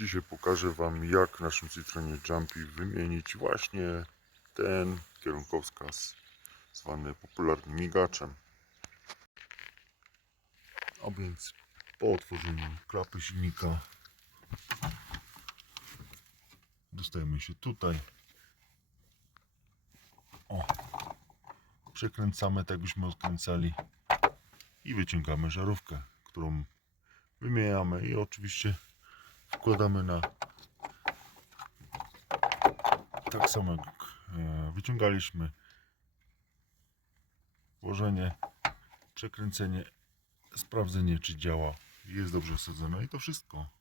Dzisiaj pokażę Wam jak w naszym Citroenie Jumpy wymienić właśnie ten kierunkowskaz zwany popularnym migaczem. A więc po otworzeniu klapy silnika dostajemy się tutaj. O, przekręcamy tak byśmy odkręcali i wyciągamy żarówkę, którą wymieniamy i oczywiście wkładamy na tak samo jak e, wyciągaliśmy włożenie, przekręcenie, sprawdzenie czy działa, jest dobrze osadzone i to wszystko.